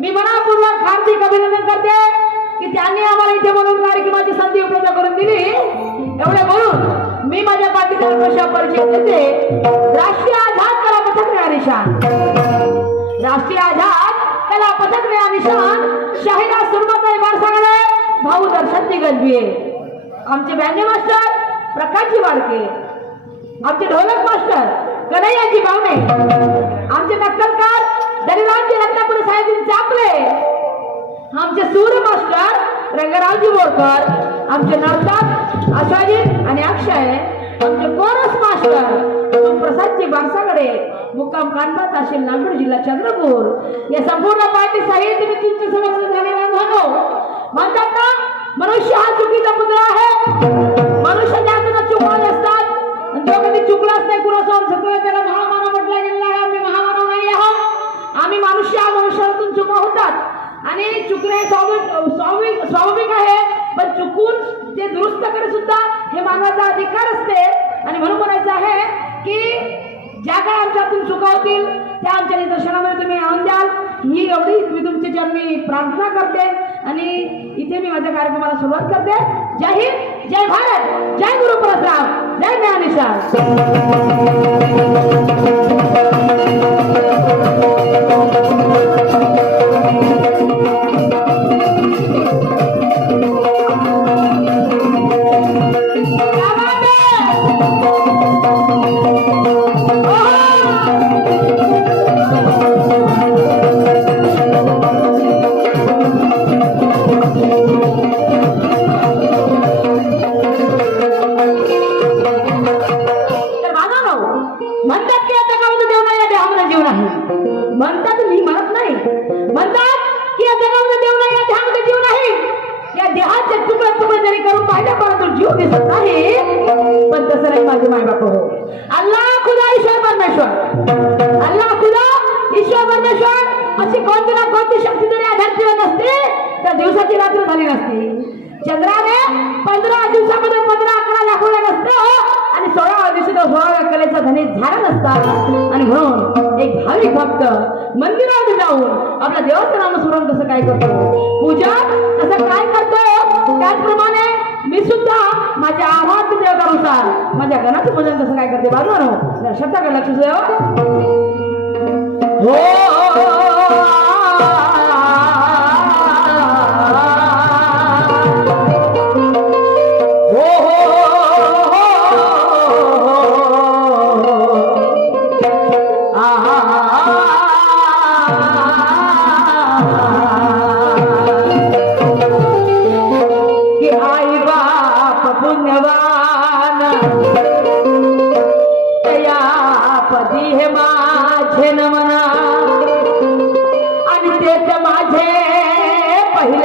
मी मनापूर्वक हार्दिक अभिनंदन करते की त्यांनी आम्हाला इथे बोलून कार्यक्रमाची संधी उपलब्ध करून दिली। एवढे बोलून मी माझ्या पाठीचा कशा परिचय देते। राष्ट्रीय आझाद कला पथक नया निशान, राष्ट्रीय आझाद कला पथक नया निशान शाहिदा सुरमताई बारसागळे भाऊ दर्शन दिगंजविये, आमचे बँडी मास्टर प्रकाशजी वाडके, आमचे ढोलक मास्टर कन्हैयाजी बावणे, आमचे नक्कलकार दलिरामजी रत्नापुरी साहेबजी चापले, आमचे सूर मास्टर रंगरावजी बोरकर, आमचे नर्तक आशाजी आणि अक्षय, आमचे कोरस मास्टर प्रसादजी बारसागळे मुक्काम कानबा तहसील नागपूर जिल्हा चंद्रपूर। या संपूर्ण पार्टी साहित्य मी तुमच्या समोर झालेला म्हणतो। म्हणतात ना मनुष्य हा चुकीचा पुत्र आहे, मनुष्य ज्यातून चुकले असतात, जो कधी चुकलाच नाही कुणासोबत सगळं त्याला महामानव म्हटलं गेलं आहे। आम्ही महामानव नाही आहोत, आम्ही मनुष्यातून चुका होतात आणि चुकणे स्वाभाविक आहे, पण चुकून ते दुरुस्त करे सुद्धा हे मानवाचा अधिकार असते। आणि म्हणून म्हणायचं आहे की ज्या काय आमच्यातून चुका होतील त्या आमच्या निदर्शनामध्ये तुम्ही आणून द्याल, ही एवढी मी तुमची चरणी प्रार्थना करते आणि इथे मी माझ्या कार्यक्रमाला सुरुवात करते। जय हिंद, जय भारत, जय गुरु परशुराम, जय ज्ञानेश्वर। त्या दिवसाची रात्र झाली नसती. चंद्राने 15 दिवसामध्ये 15 आकडा दाखवला नसता आणि 16व्या दिवशी तो 16व्या कलेचा धनी झाला नसता. आणि म्हणून एक भाविक भक्त मंदिरात जाऊन आपल्या देवाचं नामस्मरण कसं काय करतो, पूजा कसं काय करतो, त्याचप्रमाणे मी सुद्धा माझ्या आव्हान देवतानुसार माझ्या गणाचं पूजन कसं काय करते. बाजूला शब्दाकडे लक्ष द्यावं.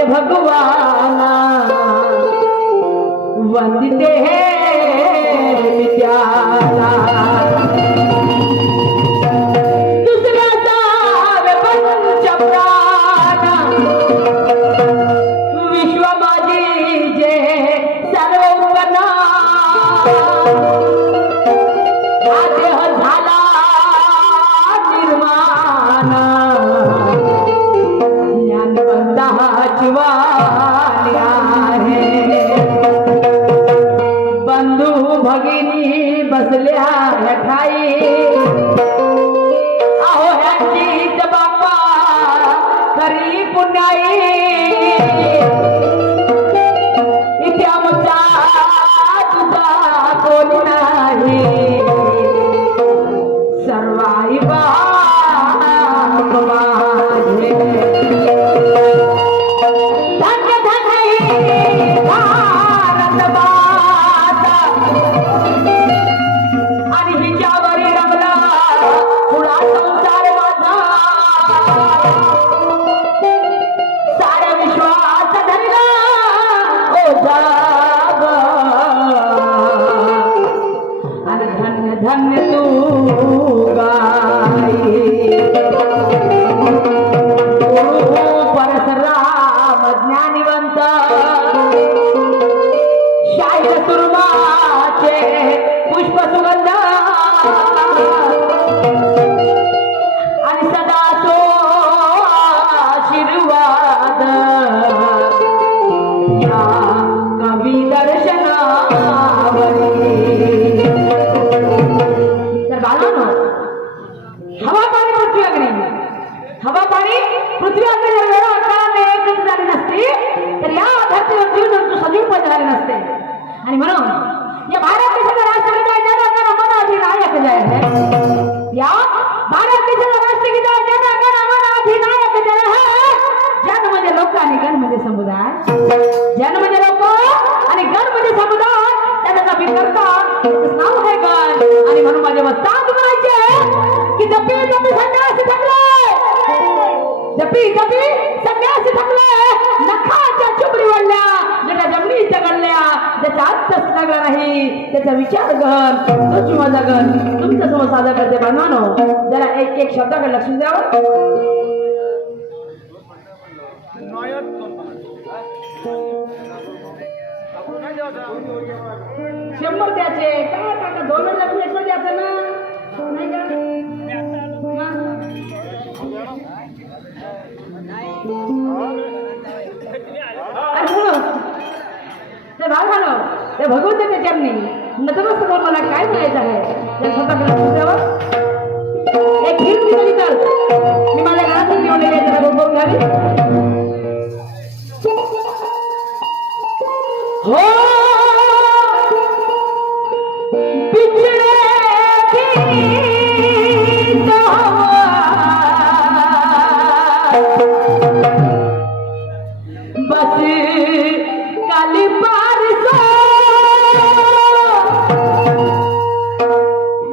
भगवाना वंदिते विद्याला दुसऱ्याचा पंच प्राण विश्व माझी जे सर्व उपना देह झाला निर्माण जीवानी आहे. बंधू भगिनी बसल्या ठाई अहो ह्यांचीच बाप्पा खरी पुण्याई. इथे आमचा तुझा कोणी नाही सर्वाई बाप माझे. धन्य तू गाई परशुराम ज्ञानिवंत शाहीर सुरमाचे पुष्प सुगंध आणि सदा तो आशीर्वाद या कवी दर्शनावरी. हवा पाणी पृथ्वी अग्नी जर वेळा आकाराने एकच झाली नसती तर या धरतीवर जीवजंतू सजीवपणे झाले नसते. आणि म्हणून या भारत देशाचा राष्ट्रगीत जन गण मन अधिनायक जय है. या भारत देशाचा राष्ट्रगीत जन गण मन अधिनायक जय है. जन म्हणजे लोक आणि गण म्हणजे समुदाय. जन म्हणजे लोक आणि गण म्हणजे समुदाय. त्याचा विकर्ता नाव आहे गण. आणि म्हणून माझे वस्ताद म्हणायचे की जपी जपी संन्यासी थकले, जपी जपी संन्यासी थकले, नखाच्या चुबरी वळल्या, ज्याच्या जमनी जगडल्या, ज्याचा आत्ताच लागला नाही त्याचा विचार गण तोच माझा गण. तुमच्या समोर सादर करते बांधवानो. जरा एक एक शब्दाकडे लक्ष द्यावं. शंभर द्यायचे काय काका 2 लक्ष एक द्यायचं ना नाही का. ते भावना ते भगवंताच्या चरणी नतमस्तक करून मला काय म्हणायचं आहे त्या स्वतःकडे एक गीत दिली तर मी माझ्या घरातून निवडलेले जरा बघून घ्यावी. हो बस काली बारिशों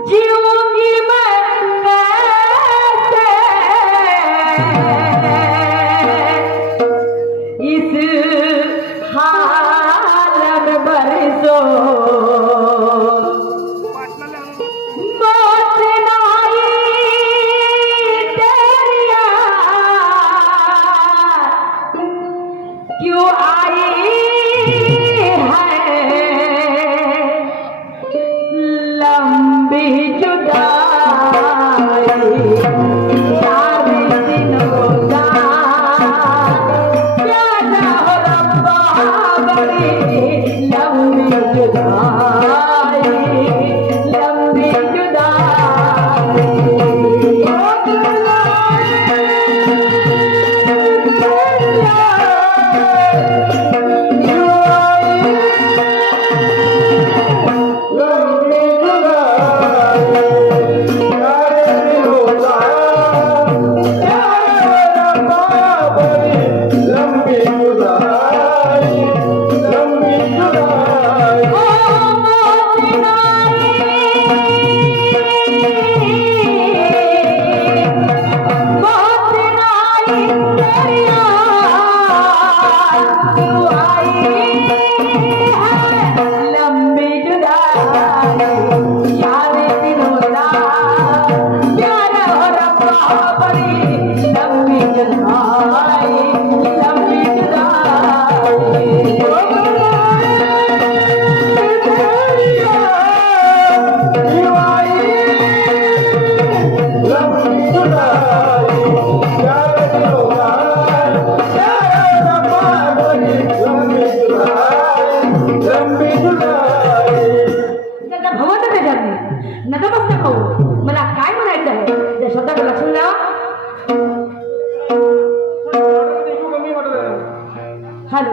जीऊंगी क्यों आई है लंबी जुदाई चार दिनों का प्यारा हो रब्बा बड़ी लंबी जुदाई लंबी जुदाई नतमस्तक हो मला काय म्हणायचं आहे त्या शब्दाकडे लक्ष द्या हॅलो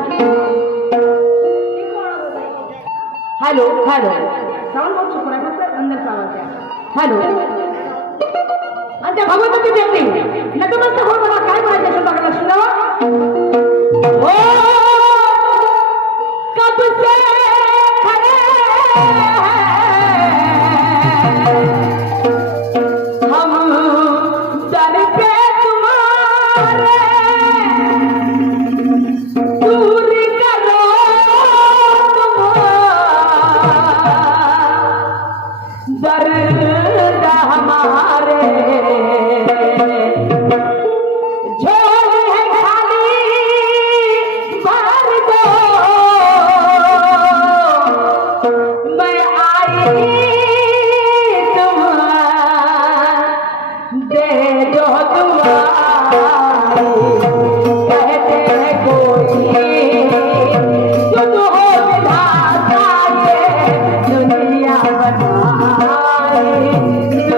हॅलो हॅलो साऊंड बहुत चुकून आहे फक्त अंदर आवाज आहे हॅलो आणि त्या भगवंताची व्यक्ती नतमस्तक हो मला काय म्हणायचं शब्दाकडे लक्ष द्या हो कब से खरे हम दर पे तुम्हारे दूर करो दर्द हमारे झोली है खाली भर दो मैं आई दे दो दुआ कहते हैं कोई तुम हो विधाता ये दुनिया बनाए दुनिया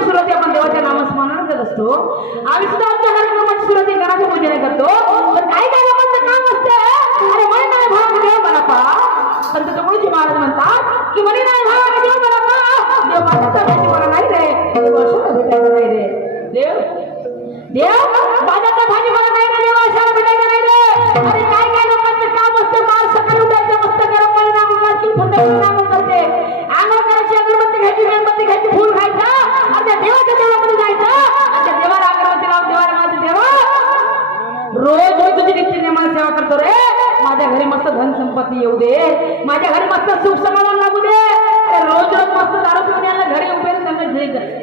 कार्यक्रमाची सुरुवाती आपण देवाच्या नामस्मरणाने करत असतो. आम्ही सुद्धा आमच्या कार्यक्रमाची सुरुवाती गणाच्या पूजेने करतो. पण काही काही लोकांचं काम असते, अरे म्हणे नाही भाव देव मला पा. संत तुकडोजी महाराज म्हणतात की म्हणे नाही भाव देव मला पा. देव माझ्या भेटी मला नाही रे, देव अशाला भेटायचं नाही रे. देव माझ्या भाजी मला नाही रे, देव अशाला भेटायचं नाही रे. अरे काय काय लोकांचं काम असतं, माल सकाळी उठायचं, मस्त गरम पाणी नांगूळ घालतील, थंड पाणी नांगूळ करते, आंघोळ करायची, अगरबत्ती घ्यायची, मेणबत्ती घ्यायची, फुल खायचं आणि त्या देवाच्या देवामध्ये जायचं आणि त्या देवाला अगरबत्ती लावून देवाला म्हणायचं देवा रोज मी तुझी नित्य नेमाने सेवा करतो रे. माझ्या घरी मस्त धन संपत्ती येऊ दे, माझ्या घरी मस्त सुख समाधान लागू दे. रोज रोज मस्त दारू पिऊन यायला घरी उभे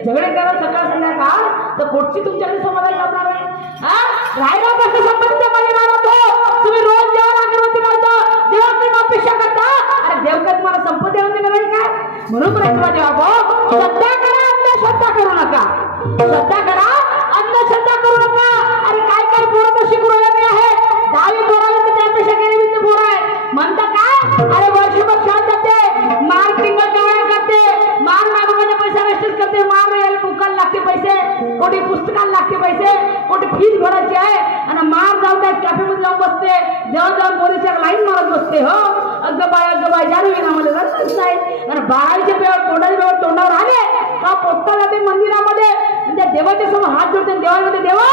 झगडे करा सकाळ संध्याकाळ, तर कोटची तुमच्याकडे समाधान लाभणार आहे. राहिला कसं संपत्तीचा परिणाम होतो. तुम्ही रोज देवाला अगरबत्ती करता, देवाकडे अपेक्षा करता, अरे देव काय तुम्हाला संपत्ती आणून देणार नाही काय? म्हणून प्रश्न जवाब, श्रद्धा करा अंधश्रद्धा करू नका. श्रद्धा करा अंधश्रद्धा करू नका. अरे काय काय पोरं तर शिकू लागले आहे, 10वी पोराला तर त्यापेक्षा गेली विद्या पोरं आहे. म्हणता काय अरे वर्षभर शाळेत जाते, मार्केटिंग करते, मार नागोबाचे पैसे वेस्टेज करते, मार यायला बुकाला लागते पैसे, कोणी पुस्तकाला लागते पैसे, कोणी फीस भरायची आहे आणि मार जाऊन त्या कॅफेमध्ये जाऊन बसते, जाऊन पोलिसच्या लाईन मारत बसते. हो अगं बाय जाणवी ना मला रसच नाही. आणि बाळाचे पेवर तोंडावर आले का पोट्टा जाते मंदिरामध्ये, त्या देवाच्या समोर हात जोडते, देवामध्ये देवा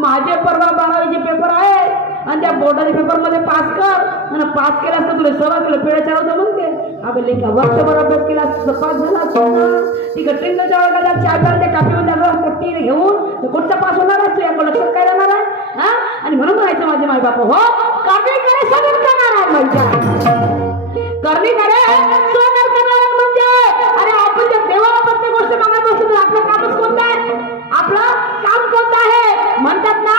माझे परवा 12वीचे पेपर आहे आणि त्या बोर्डाच्या पेपर मध्ये पास कर, आणि पास केला असतं तुला 1.25 किलो पेढा चालवतं म्हणते. अगं लेखा वर्षभर अभ्यास केला पास झाला असतो ना. ती गट्टींच्या वर्गाला चाय प्यायला कापीमध्ये पोट्टी घेऊन कुठचा पास होणार असतो, या लक्षात काय जाणार आहे. हा आणि म्हणून म्हणायचं माझे माय बाप हो करणे करे सगळं करणार आहे म्हणजे करणे करे सगळं करणार म्हणजे. अरे आपण त्या देवाला प्रत्येक गोष्ट मागत असतो, आपलं कामच कोणतं आहे, आपलं काम कोणतं आहे. म्हणतात ना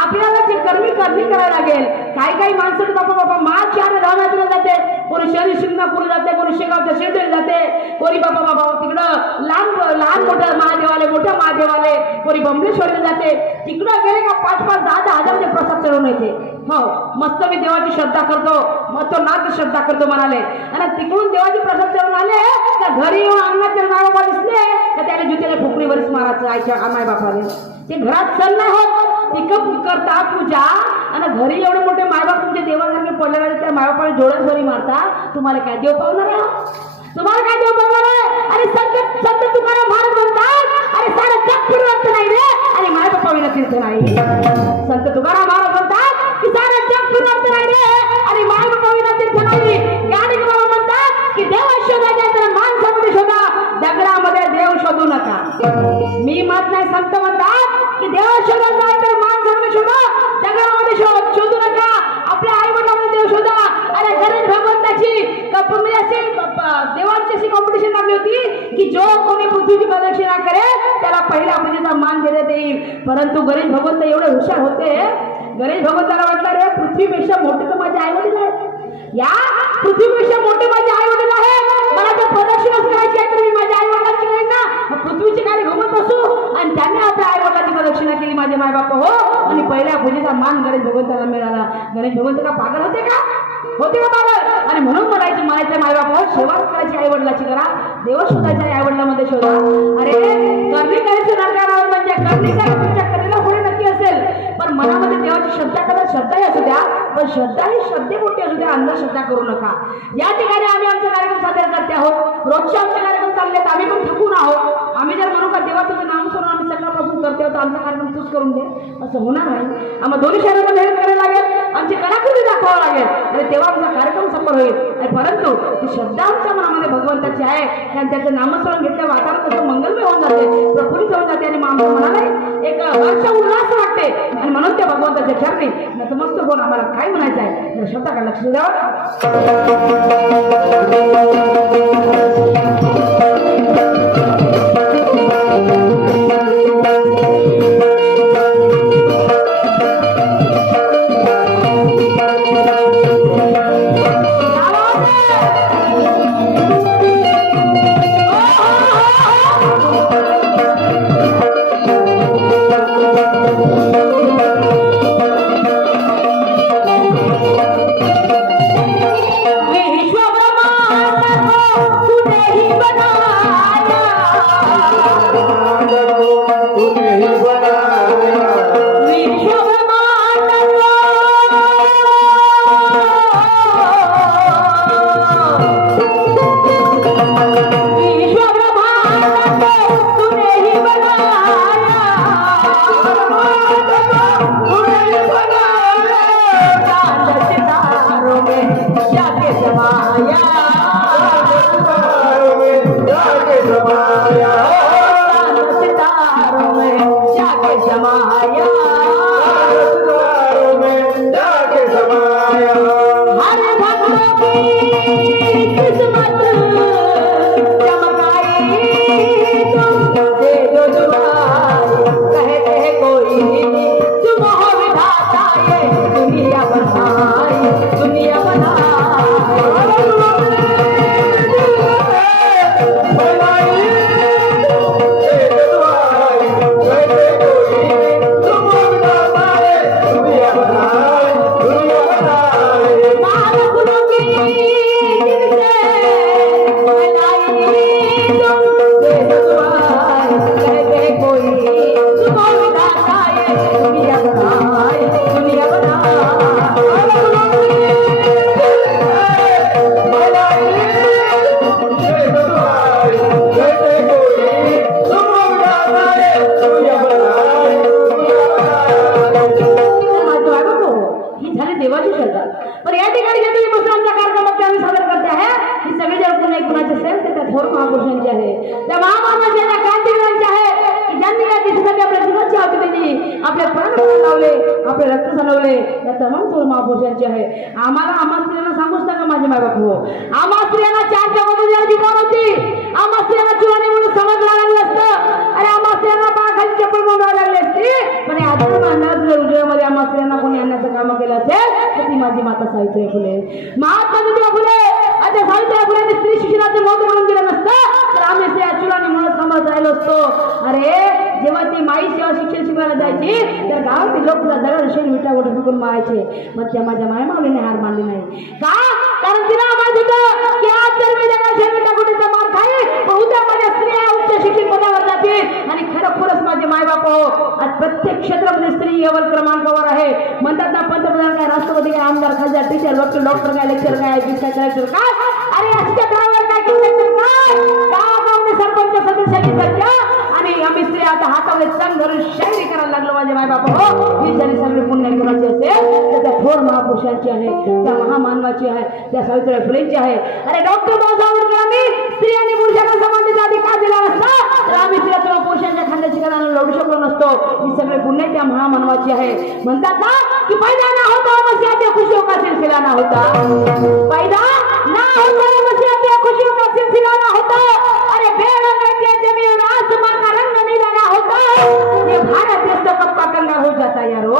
आपल्याला जे करणी करायला लागेल. काही माणसं बाबा मार्च आणि धावण्यातून जाते, कोणी शहरी शिंगणापूर जाते, कोणी शेगावच्या शेंडे जाते, कोणी बाबा तिकडं लहान मोठं महादेवाले, मोठ्या महादेवाले, कोणी बंबलेश्वरीला जाते. तिकडं गेले का 5-5, 10-10 हजारचे प्रसाद चढवून येते. हो मस्त मी देवाची श्रद्धा करतो, मग तो नाथ श्रद्धा करतो म्हणाले. आणि तिकडून देवाची प्रसाद चढवून आले का घरी येऊन अंगणात जर माय बाबा दिसले तर त्याला जुत्याला फुकणीवरच मारायचं आईच्या माय बापाने. ते घरात सण नाही होत, तिकं करता पूजा आणि घरी एवढे मोठे मायबाप तुमचे देवासारखे पडले राहिले, त्या मायबापाने जोडत जरी मारता. तुम्हाला काय देव पावणार आहे, तुम्हाला काय देव पावणार आहे. अरे संत तुकाराम महाराज म्हणतात अरे सारं जग फिरवत नाही रे आणि मायबापा विना तीर्थ नाही. संत तुकाराम महाराज म्हणतात की सारं जग फिरवत नाही रे आणि मायबापा विना तीर्थ नाही. गाडी बाबा म्हणतात की देव शोधायचा तर माणसामध्ये शोधा, दगडामध्ये देव शोधू नका. मी मत नाही, संत म्हणतात की देव शोधायचा आहे तर माणसामध्ये शोधा, दगडामध्ये शोधू नका. आपल्या आई वडिलांमध्ये देव शोधा. अरे गणेश भगवंताची कंपनी असेल, देवांची अशी कॉम्पिटिशन लागली होती की जो कोणी पृथ्वीची प्रदक्षिणा करेल त्याला पहिल्या पूजेचा मान देण्यात येईल. परंतु गणेश भगवंत एवढे हुशार होते, गणेश भगवंताला वाटलं रे पृथ्वीपेक्षा मोठे तर माझे आई वडील आहेत, या पृथ्वीपेक्षा मोठे माझे आई वडील आहेत, मला तर प्रदक्षिणाच करायची आहे तर मी माझ्या आई वडिलांची करेन ना. पृथ्वीची गाडी घुमत बसू. आणि त्यांनी आपल्या आई वडिलांची प्रदक्षिणा केली माझे माय बाप हो. आणि पहिल्या पूजेचा मान गणेश भगवंताला मिळाला. गणेश भगवंत का पागल होते का पागल. आणि म्हणून म्हणायचं माय बाप हो सेवाच करायची आई वडिलाची करा, देव शोधायच्या आई वडिलांमध्ये शोधा. अरे करणी करायची नरकारावर म्हणजे करणी करा, तुमच्या कलेला पुढे नक्की असेल, पण मनामध्ये देवाची श्रद्धा करा. श्रद्धाही असू द्या, पण श्रद्धा ही श्रद्धे मोठी असू द्या, अंधश्रद्धा करू नका. या ठिकाणी आम्ही आमचा कार्यक्रम सादर करते आहोत. रोजचे आमचे कार्यक्रम चालले तर आम्ही पण थकून आहोत. आम्ही जर म्हणू का देवाचं नाम सोडून आम्ही सकाळपासून करते आहोत, आमचा कार्यक्रम तूच करून दे असं होणार नाही. आम्हाला दोन्ही शहराला मेहनत करायला लागेल, आमची कलाकृती दाखवावं लागेल आणि तेव्हा आमचा कार्यक्रम सफल होईल. परंतु ती श्रद्धा आमच्या मनामध्ये भगवंताची आहे आणि त्याचं नामस्मरण घेतल्या वातावरण कसं मंगलमय होऊन जाते, प्रफुल्लित होऊन जाते आणि आमच्या मनाला एक वर्ष उल्हास वाटते. आणि म्हणून त्या भगवंताच्या चरणी नतमस्तक होऊन आम्हाला काय म्हणायचं आहे या शब्दाकडे लक्ष द्यावं. विश्व ब्रह्मांड को तुझे ही लावले, आपले रक्त सांडवले, या तमाम थोर महापुरुषांची आहे. आम्हा स्त्रियांना सांगूच नका माझे मायबाप हो. आम्हा स्त्रियांना चार जगामध्ये अधिकार होती. आम्हा स्त्रियांना चुराने म्हणून समजला लागलं असतं. अरे आम्हा स्त्रियांना पायाखाली चप्पल बांधावी लागली असती. पण आजून अंधारातल्या उजेडामध्ये आम्हा स्त्रियांना कोणी आणण्याचं काम केलं असेल तर ती माझी माता सावित्री फुले. महात्मा ज्योतिबा फुले आता सावित्री फुलेंनी स्त्री शिक्षणाचे महत्व म्हणून दिलं नसतं तर आम्ही स्त्रिया चुराने म्हणून समज राहिलो असतो. अरे जेव्हा ती माई सेवा शिक्षण शिकायला जायची तर गावातील लोक तुला दगड शेण विटा गोटे फेकून मारायचे. मग त्या माझ्या मायमावलीने हार मानली नाही का? कारण तिला माहित होतं की आज जर मी दगड शेण विटा गोटेचा मार खाईल उद्या माझ्या स्त्रिया उच्च शिक्षण पदावर जातील. आणि खरोखरच माझे मायबाप हो आज प्रत्येक क्षेत्रामध्ये स्त्री अव्वल क्रमांकावर आहे. म्हणतात ना पंतप्रधान काय, राष्ट्रपती काय, आमदार, खासदार, टीचर, डॉक्टर काय, लेक्चर काय, कलेक्टर काय, अरे अशा ड्रायव्हर काय, कंडक्टर काय, सरपंच सदस्याची चर्चा. आणि आम्ही स्त्री आता हातामध्ये संघ धरून शायरी करायला लागलो. माझे मायबाप हो ही जरी सगळे पुण्य गुणाची असेल तर त्या थोर महापुरुषांची आहे, त्या महामानवाची आहे, त्या सावित्रीबाई फुलेंची आहे. अरे डॉक्टर बाबासाहेब आंबेडकरांनी स्त्री आणि पुरुषांना समानतेचा अधिकार दिला नसता तर आम्ही स्त्रिया किंवा पुरुषांच्या खांद्याची कणाला लढू शकलो नसतो. ही सगळे पुण्य त्या महामानवाची आहे. म्हणतात ना की पैदा ना होता मसीहा खुशियों का सिलसिला ना होता. पैदा ना होता मसीहा खुशियों का सिलसिला ना होता. अरे बेरंग के जमीन आसमान का रंग नहीं लगा होता. ये भारत देश तो कब का कंगाल हो जाता यारो.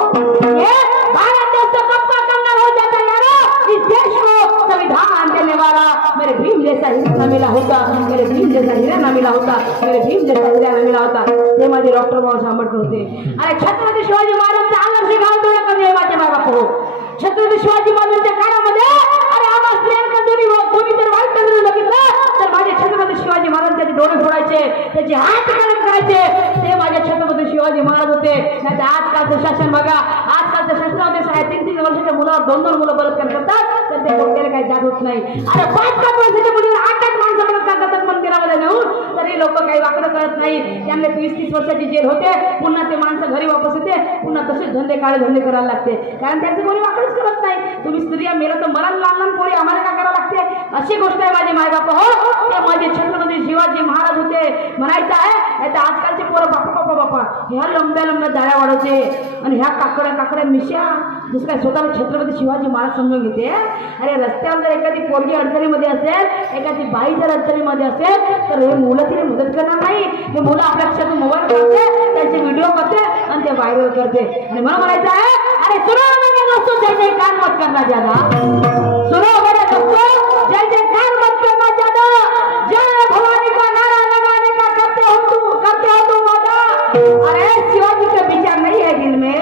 ये भारत देश तो कब का कंगाल हो जाता यारो. इस देश को संविधान देने वाला मेरे भीम जैसा हीरा न मिला होता. मेरे भीम जैसा हीरा न मिला होता. मेरे भीम जैसा हीरा न मिला होता. ते माझे डॉक्टर बाबासाहेब आंबेडकर होते. अरे छत्रपती शिवाजी महाराजांचा आदर्श घाल डोळ्या कमी आहे माझे बाबा हो. छत्रपती शिवाजी महाराजांच्या काळामध्ये अरे आम्हा स्त्रियांना कोणी जर वाईट नजरेने बघितलं तर माझे छत्रपती शिवाजी महाराज त्याचे डोळे फोडायचे, त्याचे हात काढून करायचे. ते माझे छत्रपती शिवाजी महाराज होते. नाही तर आजकालचं शासन बघा, आजकालच्या शासनामध्ये 3-3 वर्षाच्या मुलावर 2-2 मुलं बलात्कार करतात तर ते डोक्याला काही जात होत नाही. अरे 5-5 वर्षाच्या मुलीला 8-8 माणसं बलात्कार करतात मंदिरामध्ये नेऊन तरी लोक काही वाकडं करत नाही. त्यांना 20-30 वर्षाची जेल होते. पुन्हा ते माणसं घरी वापस येते. पुन्हा तसेच धंदे काळे धंदे करायला लागते. कारण त्यांचं कोणी वाकडच करत नाही. तुम्ही स्त्रिया मेलं तर मला लहान पोरी आम्हाला काय करावं लागते. अशी गोष्ट आहे माझे मायबाप हो. ते माझे छत्रपती शिवाजी महाराज होते. म्हणायचं आहे तर आजकालचे पोरं बापा ह्या लंब्या जाळ्या वाढवते आणि ह्या काकड्या मिश्या जसं काय स्वतःला छत्रपती शिवाजी महाराज समजून घेते. अरे रस्त्यावर जर एखादी पोरगी अडचणीमध्ये असेल, एखादी बाई जर अडचणीमध्ये असेल तर हे मुलं तिने मदत करणार नाही. हे मुलं आपल्या क्षातून मोबाईल करते, त्यांचे व्हिडिओ करते आणि ते व्हायरल करते. आणि मला म्हणायचं आहे अरे सुनो मेरे दोस्तों जय जय कान मत करना ज्यादा. सुनो मेरे दोस्तों जय जय कान मत करना ज्यादा. जय भवानी का नारा लगाने का करते हो तुम वादा. अरे शिवाजी के विचार नहीं है दिल में,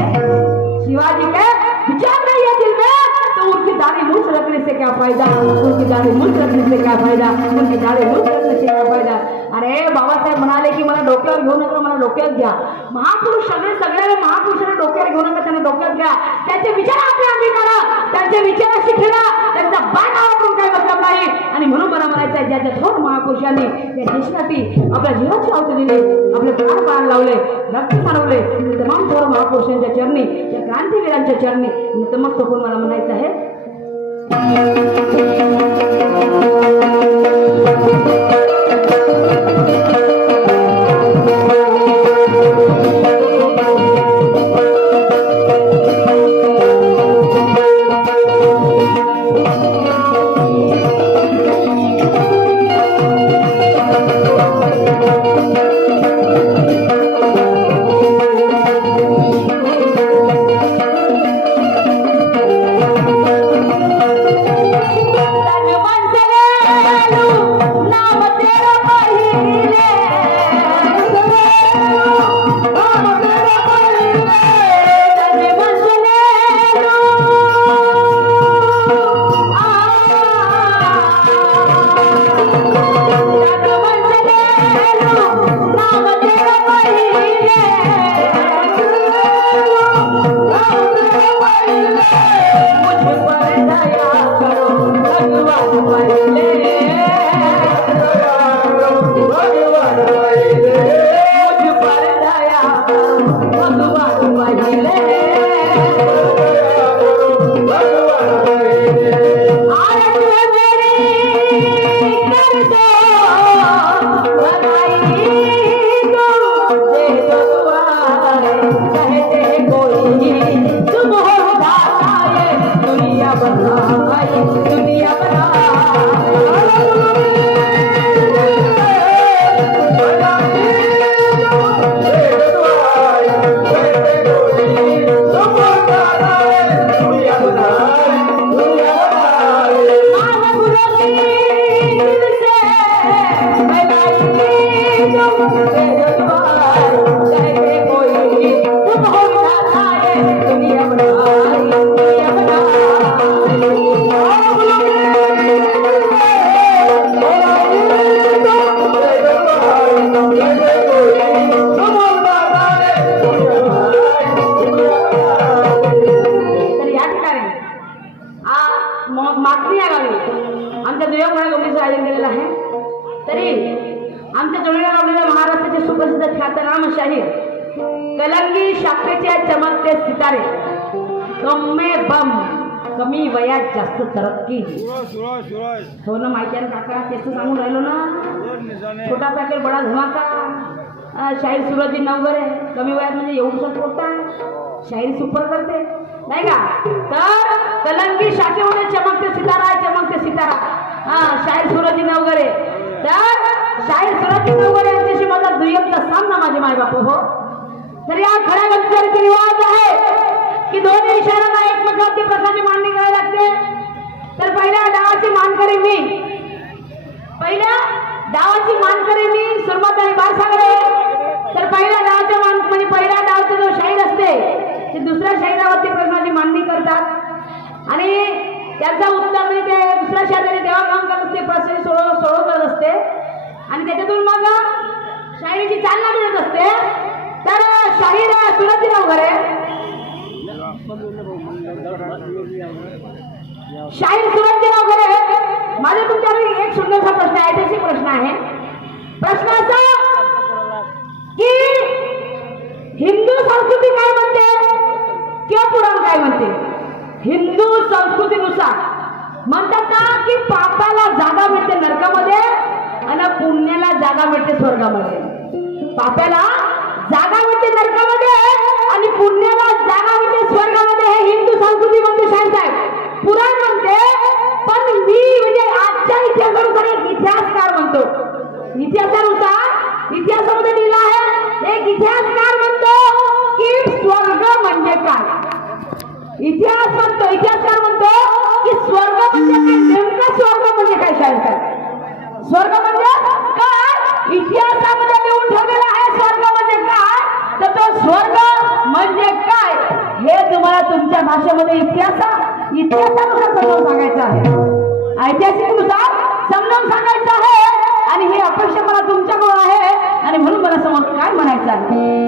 शिवाजी के विचार नहीं है दिल में तो उनकी दाढ़ी मूछ रखने से क्या फायदा. उनकी दाढ़ी मूछ रखने से क्या फायदा. उनकी दाढ़ी मूछ रखने से क्या फायदा. अरे बाबासाहेब म्हणाले की मला डोक्यावर घेऊ नका, मला डोक्यात घ्या. महापुरुष सगळे महापुरुषांना डोक्यावर घेऊ नका, त्यांना डोक्यात घ्या. त्यांचे विचार आपले अंगीकारा, त्यांच्या विचाराशी खेळा, त्यांचा बाणा वापरून काय मतलब नाही. आणि म्हणून मला म्हणायचं आहे ज्याच्या थोर महापुरुषांनी या देशासाठी आपल्या जीवाची आहुती दिली, आपले प्राण बाण लावले, रक्त सांडवले, तमाम थोर महापुरुषांच्या चरणी, त्या क्रांतीवीरांच्या चरणी नतमस्तक होऊन मला म्हणायचं आहे Hello. जो तुम्हारी कहते कोई तुम हो बिठाए दुनिया बनाई दुनिया बनाई मागणी आगावी आमच्या दुय्यम गमतीचं आयोजन केलेलं आहे. तरी आमच्या जोडीला गावलेल्या महाराष्ट्राचे सुप्रसिद्ध ख्यातनाम शाहीर कलंगी शाखेचे चमकते सितारे कम्मे बम कमी वयात जास्त तरक्की हो ना माहिती आहे काका तेच सांगून राहिलो ना. छोटा पॅकेट बडा धमाका शाहीर सूरज नवगरे कमी वयात म्हणजे एवढंच पोटता शाहीर सुपर करते नाही का. तर कलंगी शाखेमध्ये चमकते सितारा शाहीर सूरज नवगरे. तर शाहीर सूरज नवगरे यांच्याशी माझा दुय्यमचा सामना माझे मायबाप हो. तर या खऱ्या गमतीचा रिवाज आहे की दोन्ही इशाऱ्यांना एकमेकांची प्रकारची मांडणी करावी लागते. तर पहिल्या डावाची मानकरी मी सुरुवात आणि बारसागरे. तर पहिल्या डावाच्या म्हणजे पहिल्या डावचा जो शाहीर असते ते दुसऱ्या शाहिरावरती प्रश्नाची मांडणी करतात आणि त्याचा उत्तर म्हणजे ते दुसऱ्या शाहिराने देवाघाम करत असते प्रश्न सोडवत असते आणि त्याच्यातून मग शाहिरीची चालना मिळत असते. तर शाहीर सूरज नवगरे माझा तुमच्याकडे एक सुंदरसा प्रश्न आहे. ऐतिहासिक प्रश्न आहे. प्रश्न असा की हिंदू संस्कृती काय म्हणते किंवा पुराण काय म्हणते. हिंदू संस्कृतीनुसार म्हणतात ना की पापाला जागा मिळते नरकामध्ये आणि पुण्याला जागा मिळते स्वर्गामध्ये. पापाला जागा मिळते नरकामध्ये आणि पुण्याला जागा मिळते स्वर्गामध्ये. हे हिंदू संस्कृती म्हणते शाहीर साहेब. पुराण म्हणते पण मी म्हणजे आजच्या इतिहासानुसार एक इतिहासकार म्हणतो. इतिहासामध्ये लिहिलं आहे एक इतिहासकार म्हणतो की स्वर्ग म्हणजे काय. इतिहासकार म्हणतो की स्वर्ग म्हणजे काय. नेमका स्वर्ग म्हणजे काय शाहीर साहेब. स्वर्ग म्हणजे काय इतिहासामध्ये लिहून ठेवलेलं आहे. स्वर्ग म्हणजे काय तर तो स्वर्ग म्हणजे काय हे तुम्हाला तुमच्या भाषेमध्ये इतिहासानुसार समजावून सांगायचं आहे. ऐतिहासिकनुसार समजावून सांगायचं आहे आणि ही अपेक्षा मला तुमच्याकडून आहे आणि म्हणून मला समोर काय म्हणायचं आहे.